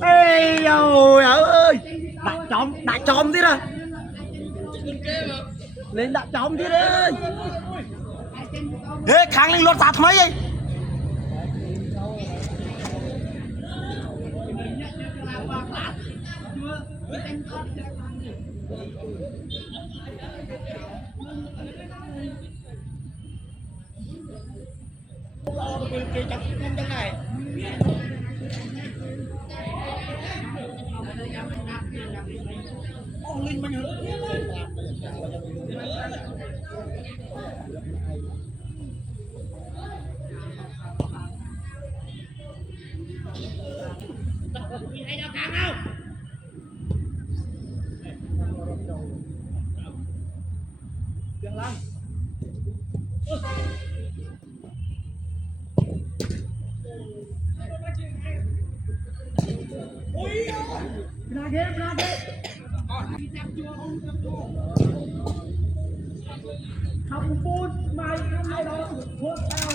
ê ôi ơi đặt chom thế rồi lên đặt chom thế đấy ê kháng lên lột sạt mấy vậy không phun mày ai đó thuốc tao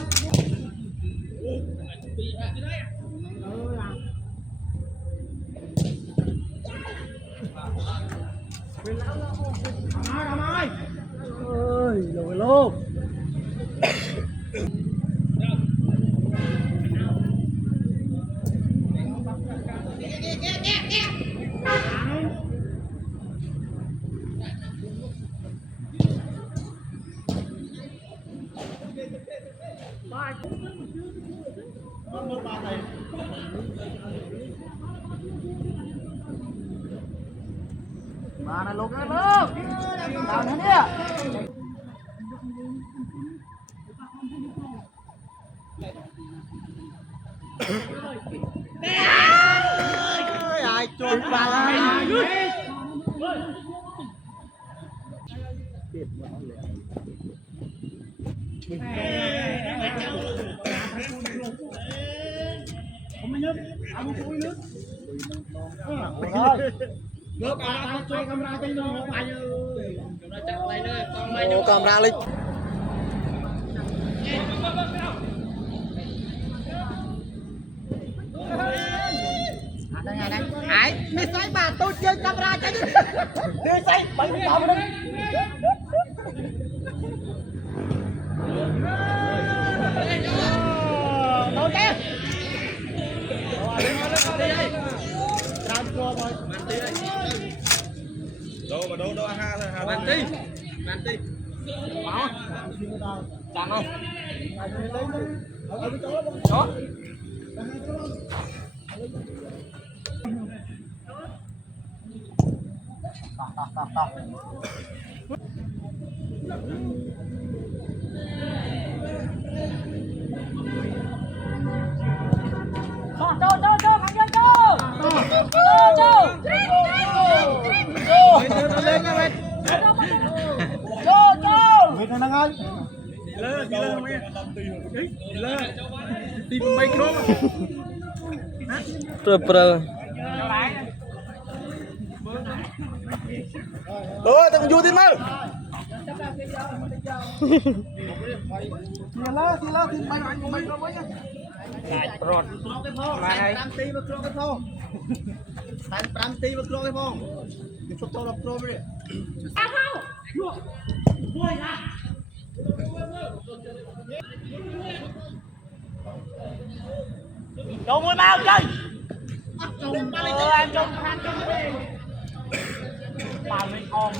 ơi rồi luôn mana lu kan lu tahun ini ya ai trốn vào nước cho camera cho nó bay ơi camera chặt lại nữa con bay nó camera lên đây ai mi xoay bà tôi chơi camera cho đi xoay bắn vào đi đâu thế đâu ha bàn tí bảo chàng không đó tìm micro ôi thằng du tin mau sila tin micro mới nhá rọt lại tam tí micro cái phong thành tam tí micro cái phong chụp cho đập pro đi Trông mùi mau chơi em trông han trông đi bà mình on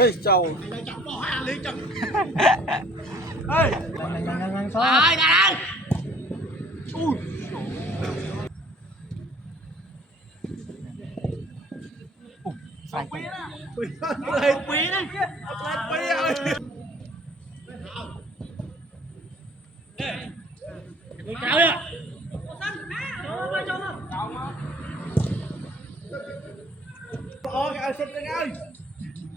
đây trâu ơi đây ui Phải quý đó. Lên quý đó. Lên quý rồi. Cháu đi. Ôi, cái xịt ơi.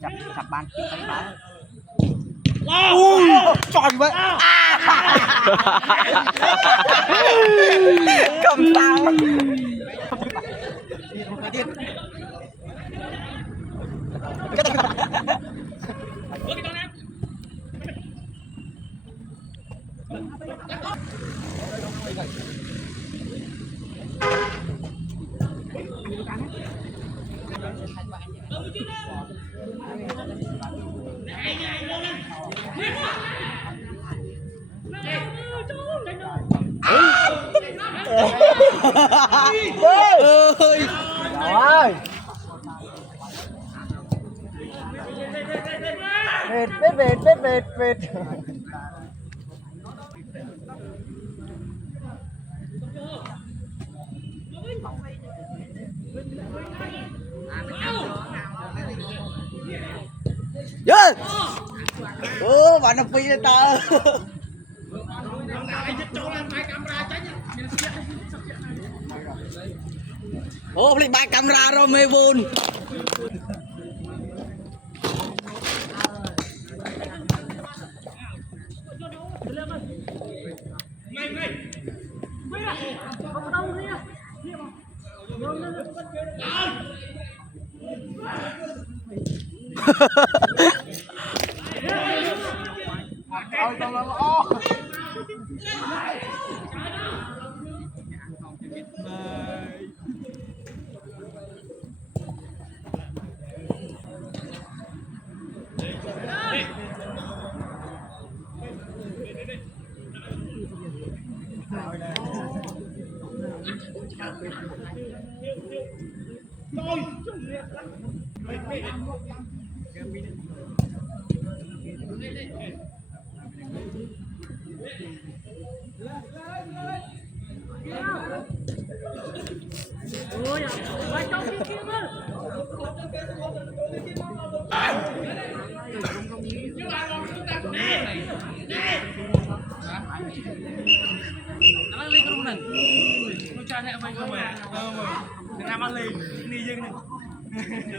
Chặt bàn tiếp thấy bà. Ui, trời vậy. Cầm tao. Ơi rồi vệt yeah. Bạn nó phi lên tao beli bay camera rồi mê vun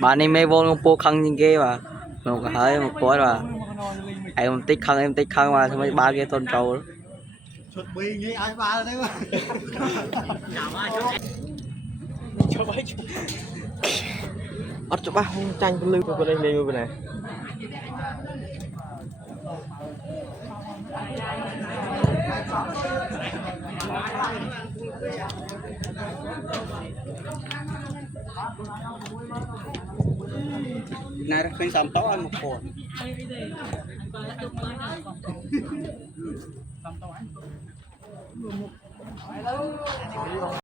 bạn này mê vô con po khăn như kia mà một cái hơi một cuối mà em tích khăn mà thôi ba kia tôn trâu chuột bì như ai ba đấy mà cho bấy cho ba không tranh con lưu của đây lưu bên này này khinh sắm tóc ăn một cồn